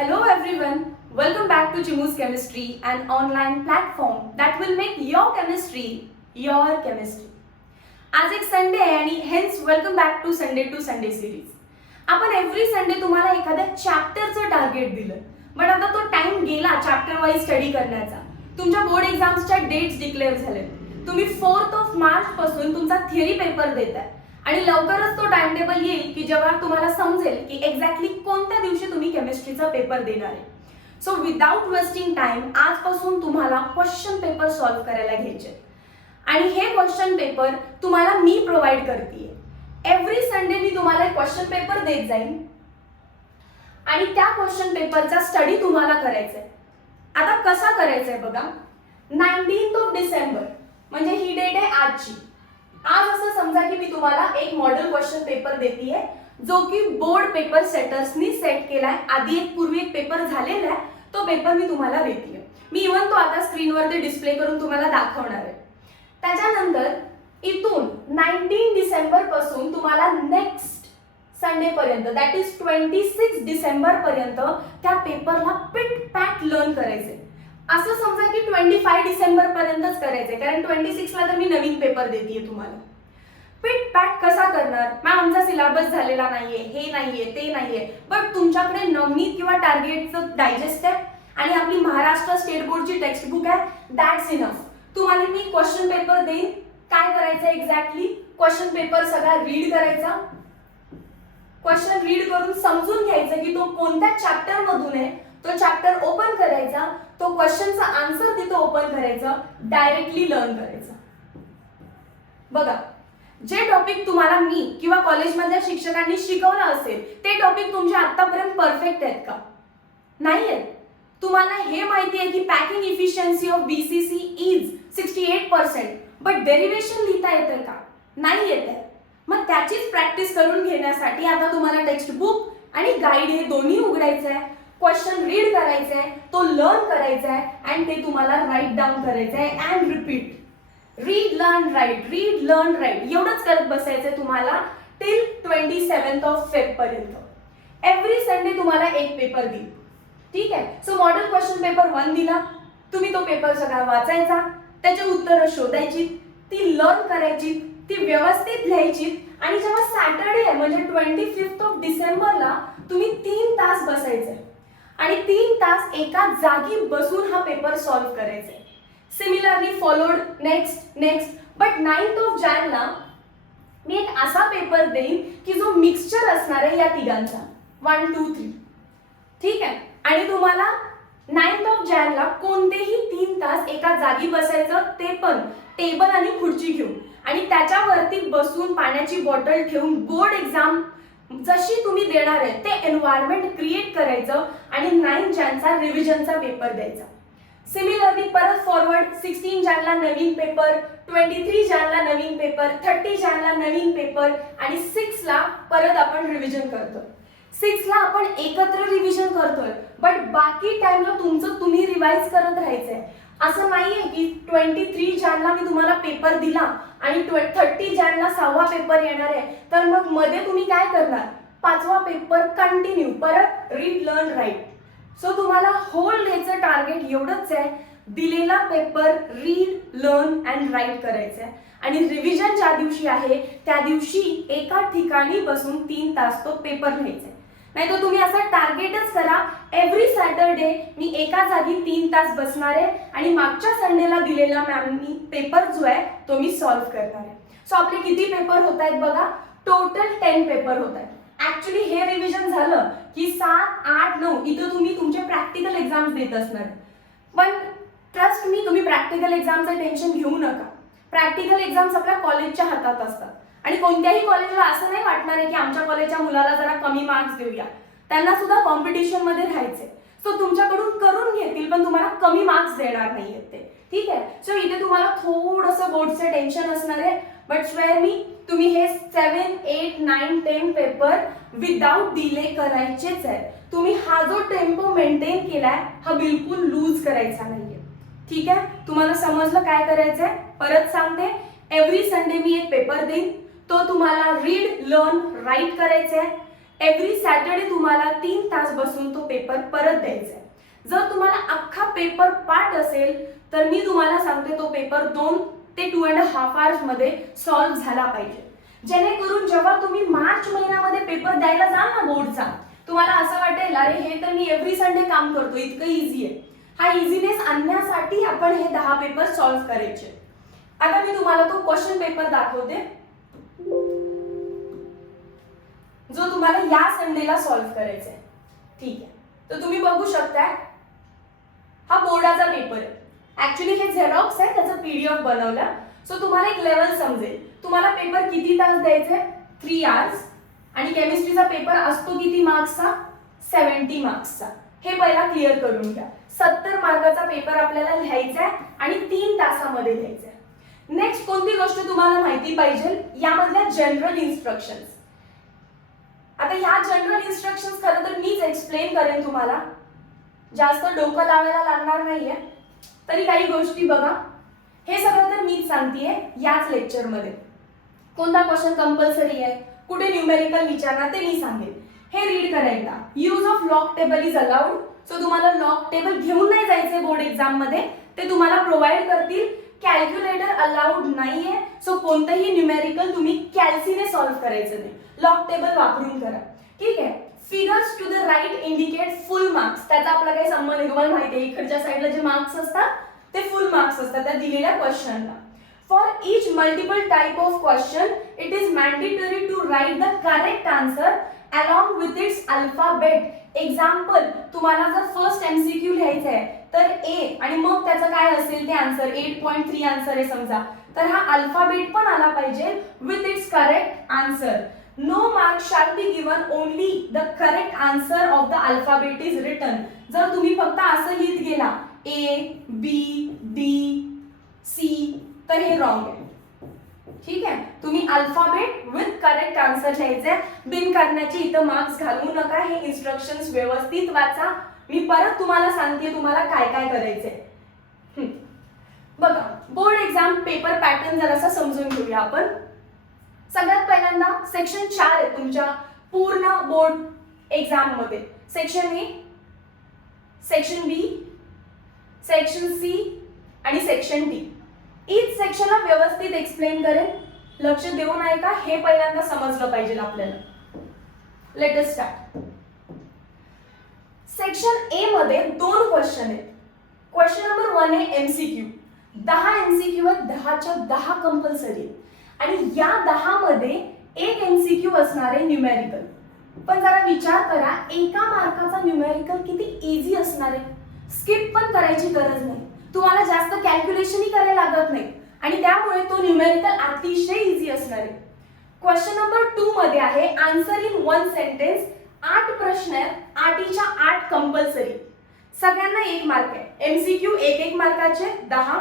Hello everyone, welcome back to Chimu's Chemistry, an online platform that will make your chemistry your chemistry. आज एक Sunday आहे आणि hence welcome back to Sunday series. आपण every Sunday तुम्हाला एखाद्या चॅप्टरचं target दिलं, पण आता तो टाइम गेला चॅप्टर वाईज स्टडी करण्याचा. तुमच्या बोर्ड एक्झाम्सच्या डेट्स डिक्लेअर झाले. तुम्ही 4 मार्च पासून तुमचा थिअरी पेपर देताय आणि लवकरच तो टाइम टेबल येईल की जेव्हा तुम्हाला समजेल की एक्झॅक्टली कोणत्या दिवशी तुम्ही केमिस्ट्रीचा पेपर देणार आहे. सो विदाउट वेस्टिंग टाइम आजपासून तुम्हाला क्वेश्चन पेपर सॉल्व्ह करायला घ्यायचे आणि हे क्वेश्चन पेपर तुम्हाला मी प्रोव्हाइड करते. एव्हरी संडे मी तुम्हाला एक क्वेश्चन पेपर देत जाईन आणि त्या क्वेश्चन पेपरचा स्टडी तुम्हाला करायचा आहे. आता कसा करायचा आहे बघा. 19 डिसेंबर म्हणजे ही डेट आहे आजची. आज असं समजा की मी तुम्हाला एक मॉडेल क्वेश्चन पेपर देतेय जो की बोर्ड पेपर सेटर्सनी सेट केलाय. आधी पूर्वी एक पेपर झालेला आहे, तो पेपर मी तुम्हाला देतेय. मी इव्हन तो आता स्क्रीनवरती डिस्प्ले करून तुम्हाला दाखवणार आहे. त्याच्यानंतर इथून 19 डिसेंबर पासून तुम्हाला नेक्स्ट संडे पर्यंत दॅट इज 26 डिसेंबर पर्यंत त्या पेपरला पिट पॅट लर्न करायचे. असं समजा की 25 डिसेंबर पर्यंतच करायचंय, कारण 26 ला तर मी नवीन पेपर देतेय तुम्हाला. पिट पॅट कसा करणार? मॅम आमचा सिलेबस झालेला नाहीये, हे नाहीये, ते नाहीये, बट तुमच्याकडे नवनीत किंवा टार्गेटचं डायजेस्ट आहे आणि आपली महाराष्ट्र स्टेट बोर्डची टेक्स्ट बुक आहे. That's enough. तुम्हाला मी क्वेश्चन पेपर देईन. काय करायचं एक्झॅक्टली? क्वेश्चन पेपर सगळा रीड करायचा. क्वेश्चन रीड करून समजून घ्यायचं की तो कोणत्या चॅप्टर मधून आहे. तो चॅप्टर ओपन करायचा, तो क्वेश्चनचा आन्सर तिथं ओपन करायचा, डायरेक्टली लर्न करायचं. बघा, जे टॉपिक तुम्हाला मी किंवा कॉलेजमधल्या शिक्षकांनी शिकवलं असेल ते टॉपिक तुमचे आतापर्यंत परफेक्ट आहेत का? नाही आहेत. तुम्हाला हे माहिती आहे की packing efficiency of BCC is 68%, but derivation लिहिता येतं का? नाही येत आहे. मग त्याचीच प्रॅक्टिस करून घेण्यासाठी आता तुम्हाला टेक्स्ट बुक आणि गाईड हे दोन्ही उघडायचं आहे. क्वेश्चन रीड करायचं आहे, तो लर्न करायचा आहे आणि ते तुम्हाला राईट डाऊन करायचं आहे and repeat. Read learn write, read learn write एवढंच करत बसायचंय तुम्हाला टिल 27 फेब पर्यंत. एव्हरी संडे तुम्हाला एक पेपर देईल. ठीक आहे. सो मॉडेल क्वेश्चन पेपर 1 दिला. तुम्ही तो पेपर सगळा वाचायचा, त्याची उत्तरं शोधायची, ती लर्न करायची, ती व्यवस्थित लिहायची आणि जेव्हा सॅटर्डे आहे म्हणजे 25 डिसेंबरला तुम्ही 3 तास बसायचे आणि 3 तास एका जागी बसून हा पेपर सॉल्व्ह करायचा. सिमिलरली फॉलोड नेक्स्ट बट 9 जानेला मी एक असा पेपर देईन की जो मिक्सचर असणार आहे या तिघांचा 1 2 3. ठीक आहे. आणि तुम्हाला 9 जानेला कोणतेही 3 तास एका जागी बसायचं, ते पण टेबल आणि खुर्ची घेऊन आणि त्याच्यावरती बसून पाण्याची बॉटल ठेवून बोर्ड एक्झाम जशी तुम्ही देणार आहे ते एन्व्हायरमेंट क्रिएट करायचं आणि 9 जानेचा रिव्हिजनचा पेपर द्यायचा. सिमिलरली परत फॉरवर्ड 16 जानेला नवीन पेपर, 23 जानेला नवीन पेपर, 30 जानेला नवीन पेपर आणि 6 ला परत आपण रिव्हिजन करतो. 6 ला आपण एकत्र रिव्हिजन करतोय, बट बाकी टाइमला तुमचं तुम्ही रिवाइज करत राहायचंय. असं नाहीये की 23 जानेला मी तुम्हाला पेपर दिला आणि 30 जानेला 6वा पेपर येणार आहे तर मग मध्ये तुम्ही काय करणार? 5वा पेपर कंटिन्यू परत रीड लर्न राईट. सो तुम्हाला होल डेचं टार्गेट एवढंच आहे, दिलेला paper read learn and write करायचं आहे आणि रिव्हिजन ज्या दिवशी आहे त्या दिवशी एका ठिकाणी बसून 3 तास तो पेपर लिहायचा. नाही तर तुम्ही असं टार्गेटच करा, एव्हरी सॅटरडे मी एका जागी 3 तास बसणार आहे आणि मागच्या संडेला दिलेला मॅमनी पेपर जो आहे तो मी सॉल्व्ह करणार आहे. सो आपले किती पेपर होत आहेत बघा? टोटल 10 पेपर होत आहेत. ऍक्च्युली हे रिव्हिजन झालं की 7 8 9 इथं तुम्ही तुमचे प्रॅक्टिकल एक्झाम्स देत असणार. पण ट्रस्ट मी, तुम्ही प्रॅक्टिकल एक्झामचं टेन्शन घेऊ नका. प्रॅक्टिकल एक्झाम्स आपल्या कॉलेजच्या हातात असतात आणि कोणत्याही कॉलेजला असं नाही वाटणार आहे की आमच्या कॉलेजच्या मुलाला जरा कमी मार्क्स देऊया. त्यांना सुद्धा कॉम्पिटिशन मध्ये राहायचे. सो तुमच्याकडून करून घेतील पण तुम्हाला कमी मार्क्स देणार नाहीयेत ते. ठीक आहे. सो इथे तुम्हाला थोडंसं बोर्डचं टेन्शन असणार आहे, बट स्वेअर मी तुम्ही हे 7 8 9 10 पेपर विदाउट डिले करायचेच आहे. तुम्ही हा जो टेम्पो मेंटेन केलाय हा बिलकुल लूज करायचा नाहीये. ठीक आहे. तुम्हाला समजलं काय करायचंय? परत सांगते, एव्हरी संडे मी एक पेपर देईन, तो तुम्हाला रीड लर्न राईट करायचा आहे. एव्हरी सॅटर्डे तुम्हाला 3 तास बसून तो पेपर परत द्यायचा आहे. जर तुम्हाला अख्खा पेपर पाठ असेल तर मी तुम्हाला सांगते तो पेपर 2 ते 2.5 आवर्स मध्ये सॉल्व्ह झाला पाहिजे, जेणेकरून जेव्हा तुम्ही मार्च महिन्यामध्ये पेपर द्यायला जाल ना बोर्डचा, तुम्हाला असं वाटेल अरे हे तर मी एव्हरी संडे काम करतो, इतकं इझी आहे. हा इझीनेस आणण्यासाठी आपण हे 10 पेपर सॉल्व्ह करायचे. आता मी तुम्हाला तो क्वेश्चन पेपर दाखवते जो तुम्हाला या संडेला सॉल्व्ह करायचा आहे. ठीक आहे, तर तुम्ही बघू शकता हा बोर्डाचा पेपर आहे. ऍक्च्युली हे झेरॉक्स आहे, त्याचा पीडीएफ बनवला. सो तुम्हाला एक लेवल समजेल. तुम्हाला पेपर किती तास द्यायचे? 3 आवर्स. आणि केमिस्ट्रीचा पेपर असतो किती मार्क्सचा? 70 मार्क्सचा. हे पहिला क्लिअर करून घ्या. 70 मार्काचा पेपर आपल्याला लिहायचा आहे आणि 3 तासामध्ये लिहायचा आहे. नेक्स्ट कोणती गोष्ट तुम्हाला माहिती पाहिजे? यामधल्या जनरल इन्स्ट्रक्शन्स. आता ह्या जनरल इन्स्ट्रक्शन्स खरं तर मीच एक्सप्लेन करेन तुम्हाला, जास्त डोकं लावायला लागणार नाहीये. तरी काही गोष्टी बघा, हे सगळं तर मीच सांगतेय याच लेक्चरमध्ये. कोणता क्वेश्चन कंपल्सरी आहे, कुठे न्यूमेरिकल विचारणार ते मी सांगेन. हे रीड करायला. Use of log table is allowed. So तुम्हाला लॉग टेबल घेऊन नाही जायचे बोर्ड एक्झाम मध्ये, ते तुम्हाला प्रोव्हाइड करतील. कॅल्क्युलेटर अलाउड नाहीये. सो कोणतंही न्यूमेरिकल तुम्ही कॅल्सीने सॉल्व्ह करायचं नाही, लॉग टेबल वापरून करा. ठीक आहे. Figures to the right indicate full marks. त्याचा आपला काही संबंध नाही, तुम्हाला माहिती आहे इकडच्या साईडला जे मार्क्स असतात ते फुल मार्क्स असतात त्या दिलेल्या क्वेश्चनला. For each multiple type of question it is mandatory to write the correct answer along with its alphabet. Example, तुम्हाला जर फर्स्ट एमसीक्यू लिहायचं आहे तर ए आणि मग त्याचं काय असेल ते आन्सर, 8.3 आन्सर आहे समजा, तर हा अल्फाबेट पण आला पाहिजे with its correct answer. No mark shall be given, only the correct answer of the alphabet is written. जर तुम्ही फक्त असं लिहित गेला A, B, D, C तर हे रॉंग आहे. ठीक आहे, तुम्ही अल्फाबेट विथ करेक्ट आन्सर लिहायचे. बिन करण्याचे इथं मार्क्स घालवू नका. हे इन्स्ट्रक्शन्स व्यवस्थित वाचा. मी परत तुम्हाला सांगते तुम्हाला काय काय करायचंय. बघा, बोर्ड एक्झाम पेपर पॅटर्न जरासा समजून घेऊया आपण. सगळ्यात पहिल्यांदा सेक्शन 4 आहे तुमच्या पूर्ण बोर्ड एक्झाम मध्ये. Section A, section B, section C आणि सेक्शन डी. ईच सेक्शनला व्यवस्थित एक्सप्लेन करेन, लक्ष देऊन ऐका. हे पहिल्यांदा समजलं पाहिजे आपल्याला. Let us start. Section A मध्ये 2 क्वेश्चन आहेत. क्वेश्चन नंबर 1 आहे एमसीक्यू. 10 एमसीक्यू आहेत, 10च्या 10 कंपल्सरी. आणि या 10 मध्ये एक एमसीक्यू असणार आहे न्यूमेरिकल. पण जरा विचार करा, एका मार्काचा न्यूमेरिकल किती इझी असणार आहे. स्किप पण करायची गरज नाही, तुम्हाला जास्त कॅल्क्युलेशनही करायला लागत नाही आणि त्यामुळे तो न्यूमेरिकल अतिशय इझी असणार आहे. क्वेश्चन नंबर 2 मध्ये आहे आन्सर इन 1 सेंटेन्स. 8 प्रश्न आहेत, 8च्या 8 कंपल्सरी. सगळ्यांना 1 मार्क आहे. MCQ 1 मार्काचे 10,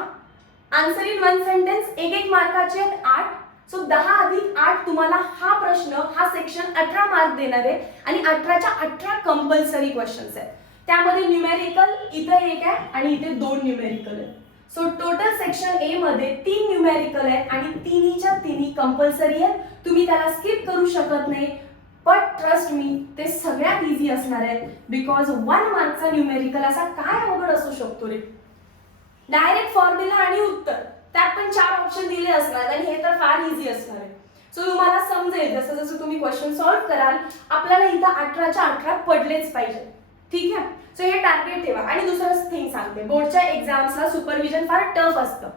answer in 1 sentence 1 मार्काचे 8. So 10 अधिक 8 तुम्हाला हा प्रश्न, हा सेक्शन 18 मार्क देणार आहे आणि 18च्या 18 कंपल्सरी क्वेश्चन्स आहेत. त्यामध्ये न्यूमेरिकल इथे 1 आहे आणि इथे 2 न्यूमेरिकल आहेत. सो टोटल सेक्शन ए मध्ये 3 न्यूमेरिकल आहेत आणि तिन्हीच्या तिन्ही कंपल्सरी आहेत. तुम्ही त्याला स्किप करू शकत नाही. बट ट्रस्ट मी, ते सगळ्यात इझी असणार आहे. बिकॉज 1 मार्कचा न्यूमेरिकल असा काय अवघड असू शकतो रे. डायरेक्ट फॉर्म्युला आणि उत्तर, त्यात पण 4 ऑप्शन दिले असणार आणि हे तर फार इझी असणार आहे. सो तुम्हाला समजेल जसं जसं तुम्ही क्वेश्चन सॉल्व्ह कराल आपल्याला इथं 18च्या 18 पडलेच पाहिजे. ठीक आहे. सो हे टार्गेट ठेवा. आणि दुसरं थिंग सांगते, बोर्डच्या एक्झाम्सला सुपरविजन फार टफ असतं.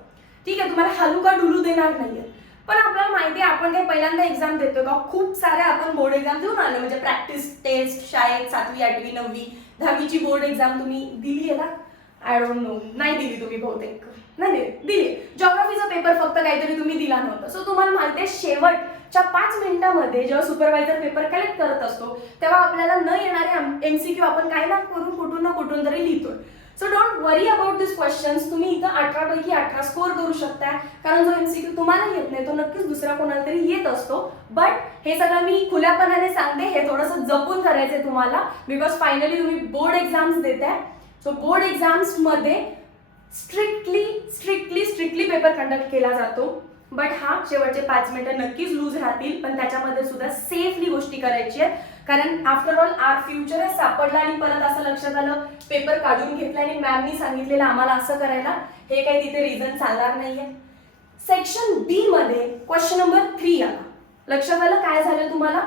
ठीक आहे, तुम्हाला हलू का डुलू देणार नाहीये. पण आपल्याला माहिती आहे आपण काही पहिल्यांदा एक्झाम देतो का? खूप साऱ्या आपण बोर्ड एक्झाम देऊन आलो, म्हणजे प्रॅक्टिस टेस्ट शाळेत 7वी 8वी 9वी 10वीची बोर्ड एक्झाम तुम्ही दिली आहे ना? आय डोंट नो, नाही दिली तुम्ही बहुतेक. नाही दिली. जिओग्राफीचा पेपर फक्त काहीतरी तुम्ही दिला नव्हता. सो तुम्हाला माहिती आहे शेवटच्या 5 मिनिटांमध्ये जेव्हा सुपरवायझर पेपर कलेक्ट करत असतो तेव्हा आपल्याला न येणारे एमसीक्यू आपण काही ना करून कुठून ना कुठून तरी लिहितोय. So don't worry about this questions. तुम्ही इथं 18 पैकी 18 स्कोर करू शकता, कारण जो एमसीक्यू तुम्हाला येत नाही तो नक्कीच दुसऱ्या कोणाला तरी येत असतो. बट हे सगळं मी खुल्यापणाने सांगते, हे थोडंसं जपून करायचंय तुम्हाला, बिकॉज फायनली तुम्ही बोर्ड एक्झाम्स देताय. सो बोर्ड एक्झाम्स मध्ये स्ट्रिक्टली पेपर कंडक्ट केला जातो. बट हा शेवटचे 5 मिनिटं नक्कीच लूज राहतील, पण त्याच्यामध्ये सुद्धा सेफली गोष्टी करायची आहेत. कारण आफ्टर ऑल आर फ्युचर आहे सापडला आणि परत असं लक्षात आलं पेपर काढून घेतला आणि मॅमनी सांगितलेलं आम्हाला असं करायला, हे काही तिथे रिझन चालणार नाहीये. सेक्शन बी मध्ये क्वेश्चन नंबर 3 आला. लक्षात आलं काय झालं तुम्हाला?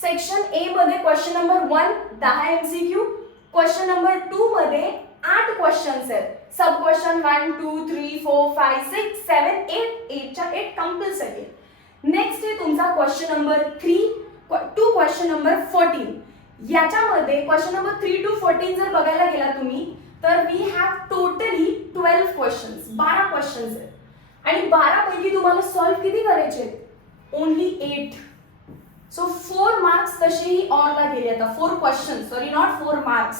सेक्शन ए मध्ये question number 1 10 MCQ, question number 2 मध्ये 8 क्वेश्चन्स आहेत. सब क्वेश्चन 1 2 3 4 5 6 7 8 च्या 8 कंपल्सरी. नेक्स्ट आहे तुमचा question number 3 to question number 14. याच्यामध्ये क्वेश्चन नंबर 3 to 14 जर बघायला गेला तुम्ही तर we have totally 12 questions, 12 questions आहेत आणि 12 पैकी तुम्हाला सॉल्व्ह किती करायचे? ओनली 8. सो 4 मार्क्स तसेही ऑरला गेले. आता 4 question, sorry not 4 marks,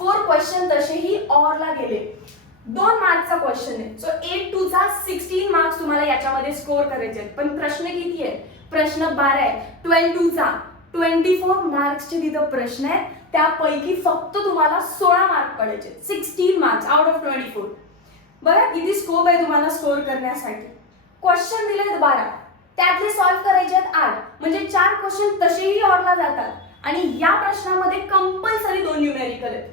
4 question तसेही ऑरला गेले. 2 मार्क्सचा क्वेश्चन आहे. सो 8 2 चा 16 मार्क्स तुम्हाला याच्यामध्ये स्कोर करायचे आहेत. पण प्रश्न किती आहे? प्रश्न 12 आहे. 12 2 चा 24 मार्क्सचे तिथं प्रश्न आहेत. त्यापैकी फक्त तुम्हाला 16 मार्क पडायचे, 16 मार्क्स आउट ऑफ 24. बरं, किती स्कोप आहे तुम्हाला स्कोर करण्यासाठी? क्वेश्चन दिलेत 12, त्यातले सॉल्व्ह करायचे आहेत 8, म्हणजे 4 क्वेश्चन तसेही ऑरला जातात. आणि या प्रश्नामध्ये कंपल्सरी 2 न्यूमेरिकल आहेत.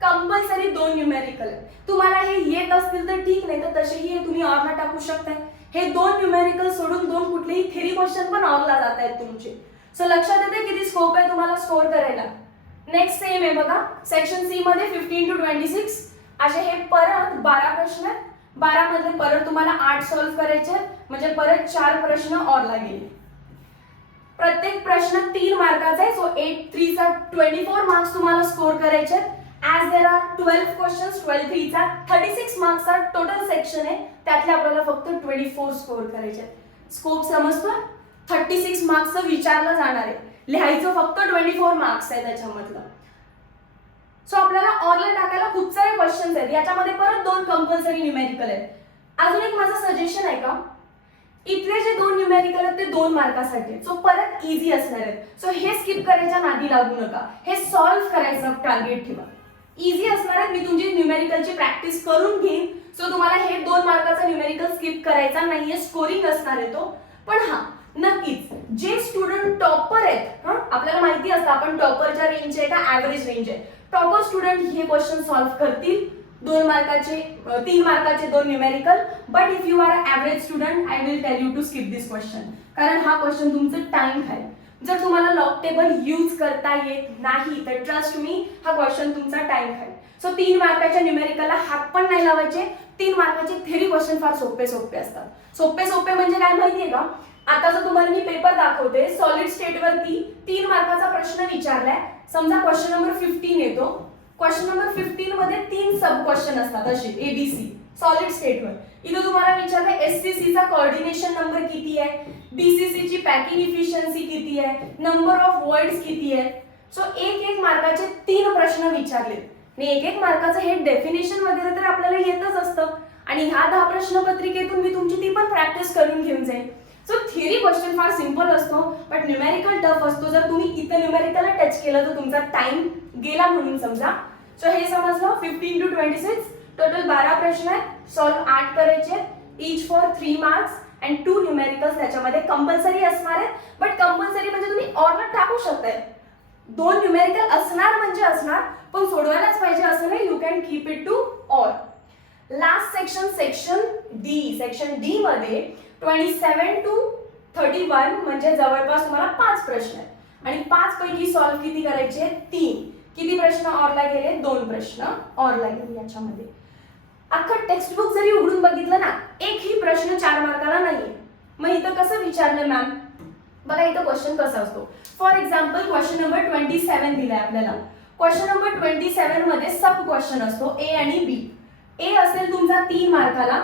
कंपल्सरी 2 न्यूमेरिकल आहेत. तुम्हाला हे येत असतील तर ठीक, नाही तर तसेही हे तुम्ही ऑरला टाकू शकताय. हे 2 न्यूमेरिकल सोडून 2 कुठलेही थेरी क्वेश्चन पण ऑरला जात आहेत तुमचे. सो लक्षात येते किती स्कोप आहे तुम्हाला स्कोर करायला. नेक्स्ट सेम आहे बघा, सेक्शन सी मध्ये 15 to 26 असे हे परत 12 प्रश्न आहेत. 12 मधले परत तुम्हाला 8 सॉल्व्ह करायचे आहेत, म्हणजे परत 4 प्रश्न ऑरला गेले. प्रत्येक प्रश्न 3 मार्काचा आहे. सो 8 3 चा 24 मार्क्स तुम्हाला स्कोर करायचे आहेत. ॲज देर आर 12 क्वेश्चन्स, 12 3 चा 36 मार्क्सचा टोटल सेक्शन आहे. त्यातले आपल्याला फक्त 24 स्कोर करायचे आहेत. स्कोप समजतो? 36 मार्क्सचं विचारलं जाणार आहे, लिहायचं फक्त 24 मार्क्स आहे त्याच्यामधलं. सो आपल्याला ऑरला टाकायला खूप सारे क्वेश्चन्स आहेत. याच्यामध्ये परत 2 कंपल्सरी न्यूमेरिकल आहेत. अजून एक माझं सजेशन आहे का, इथले जे 2 न्यूमेरिकल आहेत ते 2 मार्कासाठी, सो परत इझी असणार आहेत. सो हे स्किप करायच्या नादी लागू नका, हे सॉल्व्ह करायचं टार्गेट ठेवा. इझी असणार आहे. मी तुमची न्यूमेरिकलची प्रॅक्टिस करून घेईन. सो तुम्हाला हे 2 मार्काचा न्यूमेरिकल स्किप करायचा नाहीये, स्कोरिंग असणार आहे तो. पण हा नक्कीच जे स्टुडंट टॉपर आहेत, आपल्याला माहिती असतं आपण टॉपरच्या रेंज आहे का ऍव्हरेज रेंज आहे, टॉपर स्टुडंट हे क्वेश्चन सॉल्व्ह करतील. 2 मार्काचे 3 मार्काचे 2 numerical. But if you are a average student I will tell you to skip this question, कारण हा क्वेश्चन तुमचं टाइम खाईल. जर तुम्हाला लॉग टेबल यूज करता येत नाही तर ट्रस्ट मी हा क्वेश्चन तुमचा टाइम खाईल. सो 3 मार्काच्या न्यूमेरिकलला हात पण नाही लावायचे. 3 मार्काचे थेरी क्वेश्चन फार सोपे सोपे असतात. सोपे सोपे म्हणजे काय माहितीये का, आता जर तुम्हाला मी पेपर दाखवते, सॉलिड स्टेट वरती 3 मार्काचा प्रश्न विचारलाय. समजा क्वेश्चन नंबर 15 येतो. क्वेश्चन नंबर 15 मध्ये 3 सब क्वेश्चन असतात असे ABC सॉलिड स्टेटवर. इथं तुम्हाला विचारलंय SCC चा कोऑर्डिनेशन नंबर किती आहे, BCC ची पॅकिंग इफिशियन्सी किती आहे, नंबर ऑफ वर्ड्स किती आहे. सो एक मार्काचे 3 प्रश्न विचारलेत. आणि एक मार्काचं हे डेफिनेशन वगैरे तर आपल्याला येतच असतं आणि ह्या 10 प्रश्न पत्रिकेतून मी तुमची ती पण प्रॅक्टिस करून घेऊन जाईल. सो थिअरी क्वेश्चन फार सिंपल असतो बट न्यूमेरिकल टफ असतो. जर तुम्ही इथं न्यूमेरिकलला टच केलं तर तुमचा टाइम गेला म्हणून समजा. सो हे समजलं. 15 to 26 टोटल 12 प्रश्न आहेत, सॉल्व्ह 8 करायचे, इच फॉर 3 मार्क्स अँड 2 न्यूमेरिकल्स त्याच्यामध्ये कंपल्सरी असणार आहेत. बट कंपल्सरी म्हणजे तुम्ही ऑरला टाकू शकताय. 2 न्यूमेरिकल असणार म्हणजे असणार, पण सोडवायलाच पाहिजे असं नाही. You can keep it to or. Last section, section D. Section D मध्ये 27 to 31 म्हणजे जवळपास तुम्हाला 5 प्रश्न आहेत आणि 5 पैकी सॉल्व्ह किती करायचे? 3. किती प्रश्न ऑरला गेले? 2 प्रश्न ऑरला गेले. याच्यामध्ये अख्खं टेक्स्टबुक जरी उघडून बघितलं ना, एकही प्रश्न 4 मार्काला नाहीये. मग इथं कसं विचारलं मॅम? बघा इथं क्वेश्चन कसा असतो. फॉर एक्झाम्पल क्वेश्चन नंबर 27 दिलाय आपल्याला. क्वेश्चन नंबर 27 मध्ये सब क्वेश्चन असतो A आणि B. A असेल तुमचा 3 मार्काला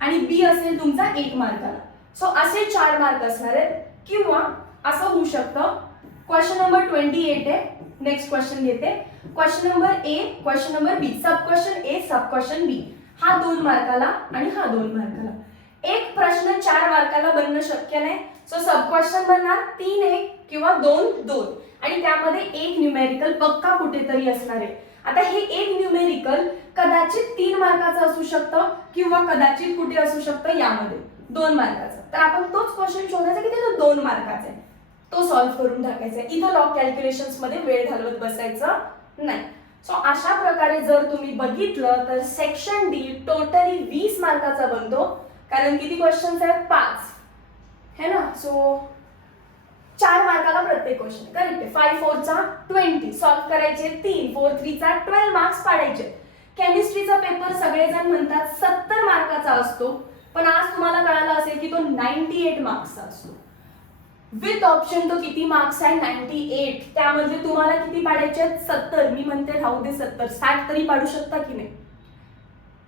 आणि B असेल तुमचा 1 मार्काला. सो असे 4 मार्क असणार आहेत. किंवा असं होऊ शकतं, क्वेश्चन नंबर 28 आहे, नेक्स्ट क्वेश्चन घेते. Question number A, question number B, sub question A, sub question B. हा 2 मार्काला आणि हा 2 मार्काला. एक प्रश्न 4 मार्काला बनणं शक्य नाही. सो सब क्वेश्चन बनणार 3 1 किंवा 2 2 आणि त्यामध्ये एक न्यूमेरिकल पक्का कुठेतरी असणार आहे. आता हे एक न्यूमेरिकल कदाचित 3 मार्काचं असू शकतं किंवा कदाचित कुठे असू शकतं यामध्ये 2 मार्काचं. तर आपण तोच क्वेश्चन शोधायचा की तो 2 मार्काचा आहे. तो सॉल्व्ह करून टाकायचा आहे. इथं लॉग कॅल्क्युलेशन्स मध्ये वेळ घालवत बसायचं नाही. सो अशा प्रकारे जर तुम्ही बघितलं तर सेक्शन डी टोटली 20 मार्काचा बनतो, कारण किती क्वेश्चन्स आहेत? 5 है ना. सो 4 मार्काला प्रत्येक क्वेश्चन. करेक्ट आहे. 5 4 चा 20 सॉल्व्ह करायचे, 3 4 3 चा 12 मार्क्स पाडायचे. केमिस्ट्रीचा पेपर सगळेजण म्हणतात 70 मार्काचा असतो, पण आज तुम्हाला कळालं असेल की तो 98 मार्क्सचा असतो. विथ ऑप्शन तो किती मार्क्स आहे? 98. त्यामध्ये तुम्हाला किती पाडायचे? 70. मी म्हणते राहू दे 70, 60 तरी पाडू शकता की नाही.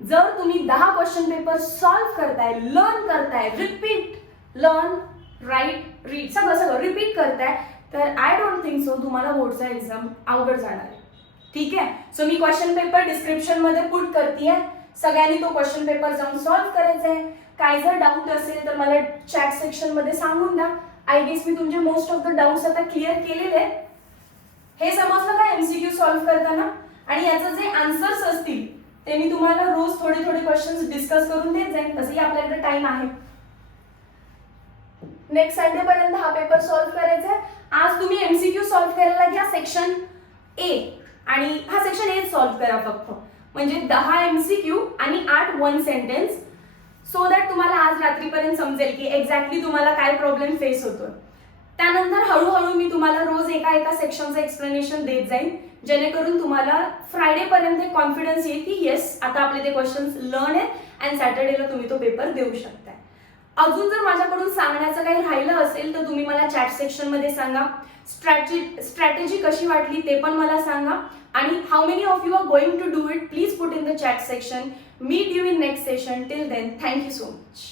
जर तुम्ही 10 क्वेश्चन पेपर सॉल्व्ह करताय, लर्न करताय, रिपीट, लर्न, राईट, रीड, सगळं रिपीट करताय, तर आय डोंट थिंक सो तुम्हाला बोर्डचा एक्झाम अवघड जाणार आहे. ठीक आहे. सो मी क्वेश्चन पेपर डिस्क्रिप्शन मध्ये पुट करतेय. सगळ्यांनी तो क्वेश्चन पेपर जाऊन सॉल्व्ह करायचा आहे. काय जर डाऊट असेल तर मला चॅट सेक्शन मध्ये सांगून द्या. आय गेस मी तुमचे मोस्ट ऑफ द डाऊट्स आता क्लिअर केलेले आहेत. हे समजलं का एमसीक्यू सॉल्व्ह करताना? आणि याचं जे आन्सर्स असतील ते मी तुम्हाला रोज थोडे क्वेश्चन्स डिस्कस करून देत जाईन. तसंही आपल्याकडे टाइम आहे. नेक्स्ट संडे पर्यंत हा पेपर सॉल्व्ह करायचा आहे. आज तुम्ही एमसीक्यू सॉल्व्ह करायला घ्या सेक्शन ए, आणि हा सेक्शन ए सॉल्व्ह करा फक्त. म्हणजे 10 एमसीक्यू आणि 8 वन सेंटेन्स, सो दॅट तुम्हाला आज रात्रीपर्यंत समजेल की एक्झॅक्टली तुम्हाला काय प्रॉब्लेम फेस होतोय. त्यानंतर हळूहळू मी तुम्हाला रोज एका सेक्शनचं एक्सप्लेनेशन देत जाईन, जेणेकरून तुम्हाला फ्रायडे पर्यंत कॉन्फिडन्स येईल की येस आता आपले ते क्वेश्चन्स लर्न आहेत आणि सॅटर्डेला तुम्ही तो पेपर देऊ शकताय. अजून जर माझ्याकडून सांगण्याचं काही राहिलं असेल तर तुम्ही मला चॅट सेक्शन मध्ये सांगा. स्ट्रॅटेजी कशी वाटली ते पण मला सांगा. आणि how many of you are going to do it, please put in the chat section. Meet you in next session. Till then, thank you so much.